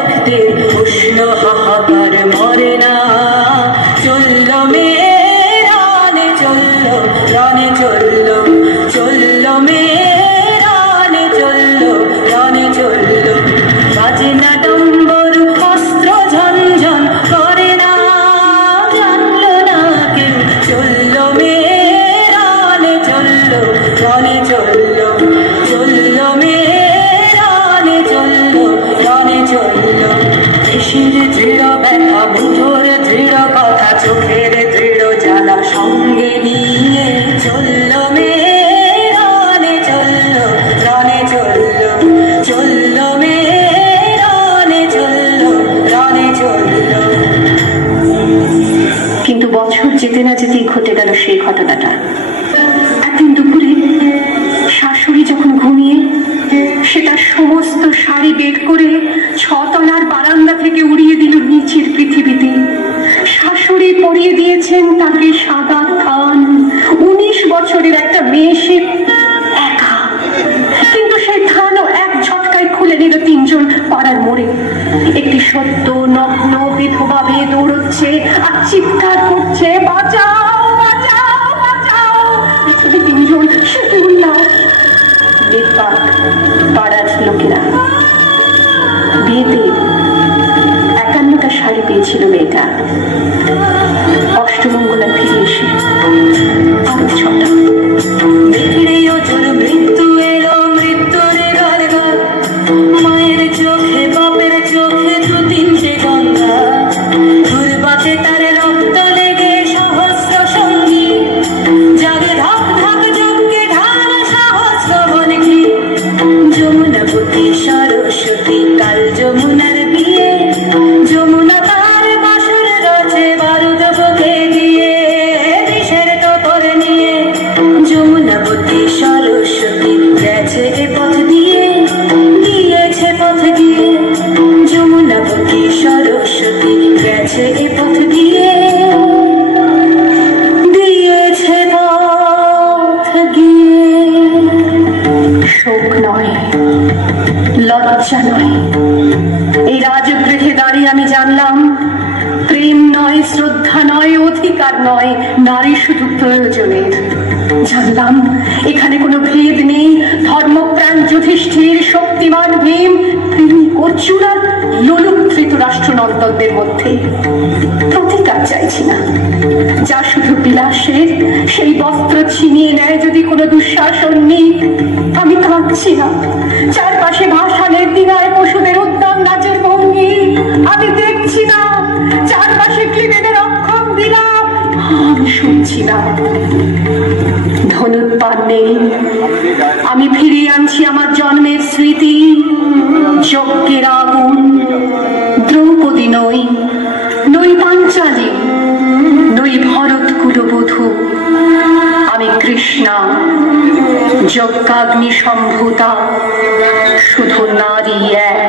রক্তের উষ্ণ হাহাকার মরে না। চলল মেয়ে রানে চলল, রানে চলল, চলল মেয়ে রানে চলল, রানে চলল। বাজে না ডম্বর অস্ত্র ঝনঝন করে না, জানল না কেউ। চলল মেয়ে রানে চলল, রানে চলল, চলল মেয়ে রানে চলল, রানে চলল। দেশের দৃঢ় ব্যথা, মুঠোর দৃঢ় কথা, চোখের দৃঢ় জ্বালা সঙ্গে নিয়ে চলল মেয়ে রানে চলল, রানে চলল, চলল মেয়ে রানে চলল, রানে চলল। কিন্তু বছর যেতে না যেতেই ঘটে গেল সেই ঘটনাটা। একদিন দুপুরে শাশুড়ি যখন ঘুমিয়ে, সে তার সমস্ত শাড়ি বের করে 6 তলার বারান্দা থেকে উড়িয়ে দিল নিচের পৃথিবীতে। শাশুড়ি পরিয়ে দিয়েছেন তাকে সাদা থান। 19 বছরের একটা মেয়ে, সে একা, কিন্তু সেই থানও এক ঝটকায় খুলে নিল 3 জন পাড়ার মোড়ে। একটি সদ্য নগ্ন বিধবা মেয়ে দৌড়চ্ছে আর চিৎকার করছে, বাঁচাও বাঁচাও বাঁচাও। 3 জন সেটি উল্লাস। নির্বাক পাড়ার লোকেরা। বিয়েতে 51টা শাড়ি পেয়েছিল মেয়েটা। অষ্টমঙ্গলা ফিরে এসে আরো 6টা। দেখলেও তোর মৃত্যু এলো, মৃত্যুর ঘর ঘর। মায়ের চোখে বাপের চোখে 2-3টে গঙ্গা। ঘুরবাতে তার রক্ত লেগে সহস্র সঙ্গী। জাগে ধাক ধাক যজ্ঞে ঢাল সহস্র বনকি। যমুনাবতী সরস্বতী কাল যমুনার বিয়ে। যমুনা তার বাসর রচে বারুদ বুকে দিয়ে, বিষের টোপর নিয়ে। যমুনাবতী সরস্বতী গেছে এ পথ দিয়ে, গিয়েছে পথ দিয়ে। যমুনাবতী সরস্বতী গেছে এ পথ দিয়ে, দিয়েছে পথ গিয়ে। শোক নয়, লজ্জা নয়, এই রাজগৃহে দাঁড়িয়ে আমি জানলাম প্রেম নয়, শ্রদ্ধা নয়, অধিকার নয়, নারী শুধু প্রয়োজনের। জানলাম এখানে কোনো ভেদ নেই। ধর্মপ্রাণ যুধিষ্ঠির, শক্তিমান ভীম, প্রেমিক অর্জুন আর লোলুপ ধৃতরাষ্ট্রনন্দনদের মধ্যে প্রতিকার চাইছি না। যা শুধু বিলাসের, সেই বস্ত্র ছিনিয়ে নেয় যদি কোনো দুঃশাসন নেই। আমি কাঁদছি না। চারপাশে ভাসানের দিনায় পশুদের উদ্যান নাচের ভঙ্গি আমি দেখছি না। চারপাশে ক্লিবেদের অক্ষম বিলাপ আমি শুনছি না। ধনুর্বাণ নেই। আমি ফিরিয়ে আনছি আমার জন্মের স্মৃতি। যজ্ঞের আগুন। দ্রৌপদী নই, নই পাঞ্চালী, নই ভরত কুলবধূ। আমি কৃষ্ণা, যজ্ঞাগ্নি সম্ভূতা, শুধু নারী এক।